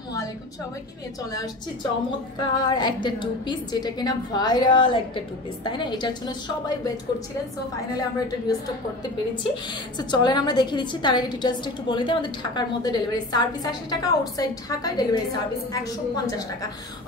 আসসালামু আলাইকুম সবাইকে নিয়ে চলে আসছি চমৎকার একটা টু পিস যেটা কিনা ভাইরাল একটা টু পিস তাই না এটার জন্য সবাই ওয়েট করছিলেন সো ফাইনালি আমরা এটা রিস্টক করতে পেরেছি সো চলেন আমরা দেখে দিচ্ছি তার আগে ডিটেইলসটা একটু বলে দিই আমাদের ঢাকার মধ্যে ডেলিভারি সার্ভিস 80 টাকা আউটসাইড ঢাকায় ডেলিভারি সার্ভিস 150 টাকা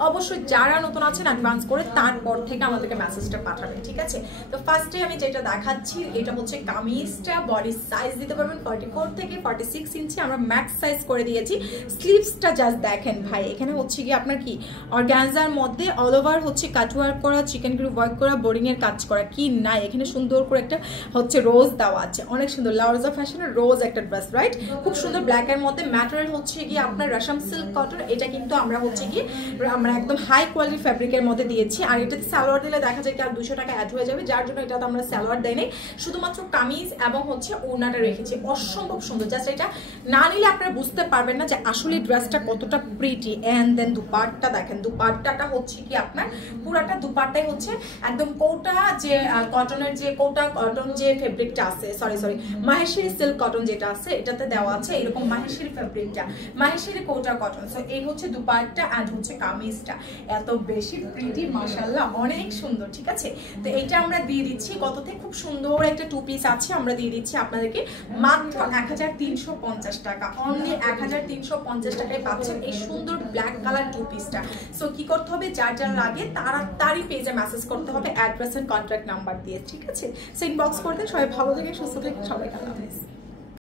অবশ্যই যারা নতুন আছেন অ্যাডভান্স করে তারপর থেকে আমাদেরকে মেসেজটা পাঠাবেন ঠিক আছে তো ফার্স্টে আমি যেটা দেখাচ্ছি এটা হচ্ছে কামিজটা বডি সাইজ দিতে পারবেন 44 থেকে 46 ইঞ্চি আমরা ম্যাক্স সাইজ করে দিয়েছি স্লিভসটা জাস্ট দেখেন ভাই এখানে হচ্ছে কি আপনার কি অর্গানজার মধ্যে অল ওভার হচ্ছে কাটওয়ার্ক করা চিকেন গ্রুপ ওয়ার্ক করা বোরিং এর কাজ করা কি নাই এখানে সুন্দর করে একটা হচ্ছে রোজ দেওয়া আছে অনেক সুন্দর লাউজা ফ্যাশনের রোজ একটা ড্রেস রাইট খুব সুন্দর ব্ল্যাক এর মধ্যে ম্যাটেরিয়াল হচ্ছে কি আপনার রেশম সিল্ক কটন এটা কিন্তু আমরা হচ্ছে কি আমরা একদম হাই কোয়ালিটি ফ্যাব্রিকের মধ্যে দিয়েছি আর এটাতে সালোয়ার দিলে দেখা যায় কি আর 200 টাকা অ্যাড হয়ে যাবে যার জন্য এটাতে আমরা সালোয়ার দেই নাই শুধুমাত্র কামিজ এবং হচ্ছে ওড়নাটা রেখেছি অসম্ভব সুন্দর জাস্ট এটা না নিলে আপনারা বুঝতে পারবেন না যে আসলে ড্রেসটা কতটা প্রিটি এন্ড দেন দুপাট্টা দেখেন দুপাট্টাটা হচ্ছে কি আপনার পুরাটা দুপাট্টাই হচ্ছে একদম কোটা যে কটনের যে কোটা কটন যে ফেব্রিকটা আছে সরি মাহেশ্বরী সিল্ক কটন যেটা আছে এটাতে দেওয়া আছে এরকম মাহেশ্বরী ফেব্রিকটা মাহেশ্বরী কোটা কটন সো এই হচ্ছে দুপাট্টা এন্ড হচ্ছে কামিজটা এত বেশি প্রিটি মাশাআল্লাহ অনেক সুন্দর ঠিক আছে তো এইটা আমরা দিয়ে দিচ্ছি কত থেকে খুব সুন্দর একটা টু পিস আছে আমরা দিয়ে দিচ্ছি আপনাদেরকে মাত্র 1350 টাকা অনলি 1350 টাকায় পাচ্ছেন এই সুন্দর ব্ল্যাক কালার টু পিসটা সো কি করতে হবে যার যার লাগে তাড়াতাড়ি পেজে মেসেজ করতে হবে অ্যাড্রেস এন্ড কন্ট্যাক্ট নাম্বার দিয়ে ঠিক আছে সো ইনবক্স করে দেন সবাই ভালো থাকেন সুস্থ থাকেন সবাই আল্লাহ হাফেজ।